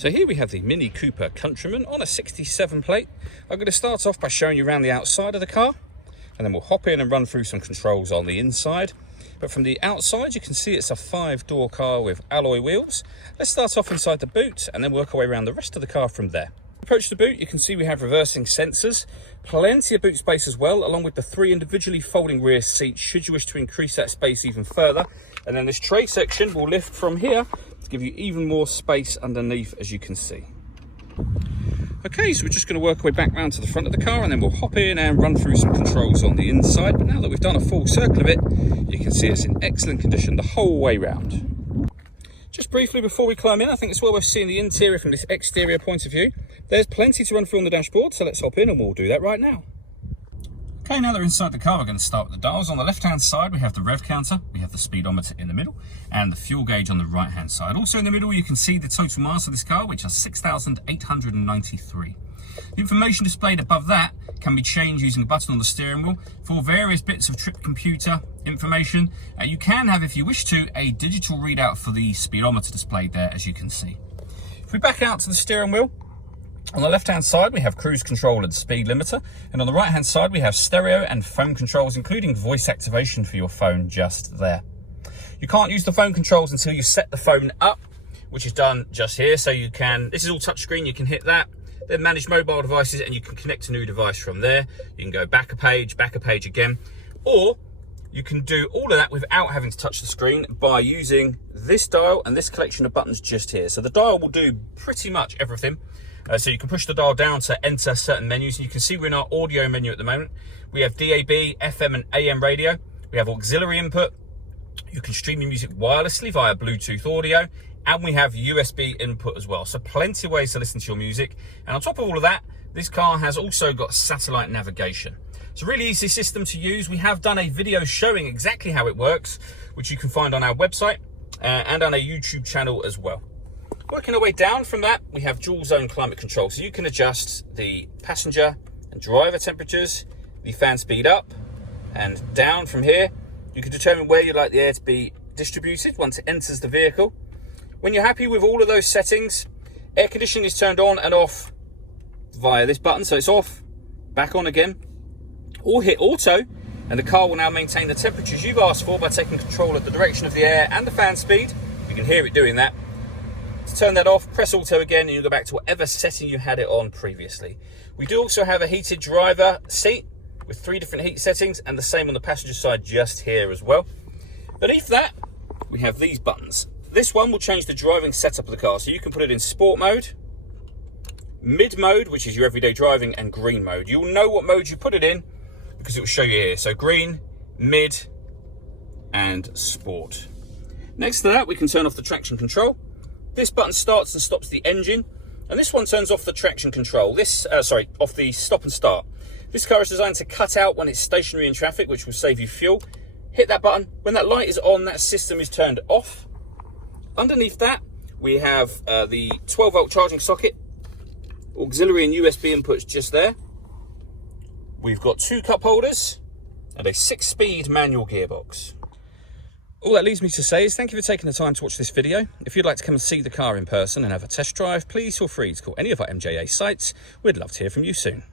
So here we have the Mini Cooper Countryman on a 67 plate. I'm going to start off by showing you around the outside of the car, and then we'll hop in and run through some controls on the inside. But from the outside, you can see it's a 5-door car with alloy wheels. Let's start off inside the boot and then work our way around the rest of the car from there. Approach the boot, you can see we have reversing sensors, plenty of boot space as well, along with the 3 individually folding rear seats should you wish to increase that space even further. And then this tray section will lift from here to give you even more space underneath, as you can see. Okay, so we're just going to work our way back round to the front of the car and then we'll hop in and run through some controls on the inside. But now that we've done a full circle of it, you can see it's in excellent condition the whole way round. Just briefly before we climb in, I think it's well worth seeing the interior from this exterior point of view. There's plenty to run through on the dashboard, so let's hop in and we'll do that right now. Okay, now that we're inside the car, we're going to start with the dials. On the left-hand side, we have the rev counter, we have the speedometer in the middle, and the fuel gauge on the right-hand side. Also in the middle, you can see the total miles of this car, which are 6,893. The information displayed above that can be changed using a button on the steering wheel for various bits of trip computer information. You can have, if you wish to, a digital readout for the speedometer displayed there, as you can see. If we back out to the steering wheel, on the left-hand side, we have cruise control and speed limiter. And on the right-hand side, we have stereo and phone controls, including voice activation for your phone just there. You can't use the phone controls until you set the phone up, which is done just here. So you can, this is all touchscreen, you can hit that, then manage mobile devices, and you can connect a new device from there. You can go back a page again, or you can do all of that without having to touch the screen by using this dial and this collection of buttons just here. So the dial will do pretty much everything. So you can push the dial down to enter certain menus, and you can see we're in our audio menu at the moment. We have DAB, FM and AM radio. We have auxiliary input. You can stream your music wirelessly via Bluetooth audio, and we have USB input as well. So plenty of ways to listen to your music. And on top of all of that, this car has also got satellite navigation. It's a really easy system to use. We have done a video showing exactly how it works, which you can find on our website and on a YouTube channel as well. Working our way down from that, we have dual zone climate control. So you can adjust the passenger and driver temperatures, the fan speed up and down from here. You can determine where you'd like the air to be distributed once it enters the vehicle. When you're happy with all of those settings, air conditioning is turned on and off via this button. So it's off, back on again, or hit auto, and the car will now maintain the temperatures you've asked for by taking control of the direction of the air and the fan speed. You can hear it doing that. To turn that off, press auto again, and you'll go back to whatever setting you had it on previously. We do also have a heated driver seat with 3 different heat settings, and the same on the passenger side just here as well. Beneath that, we have these buttons. This one will change the driving setup of the car, so you can put it in sport mode, mid mode, which is your everyday driving, and green mode. You'll know what mode you put it in because it will show you here. So green, mid, and sport. Next to that, we can turn off the traction control. This button starts and stops the engine, and this one turns off the traction control. Off the stop and start. This car is designed to cut out when it's stationary in traffic, which will save you fuel. Hit that button. When that light is on, that system is turned off. Underneath that, we have the 12-volt charging socket, auxiliary and USB inputs just there. We've got 2 cup holders and a 6-speed manual gearbox. All that leaves me to say is thank you for taking the time to watch this video. If you'd like to come and see the car in person and have a test drive, please feel free to call any of our MJA sites. We'd love to hear from you soon.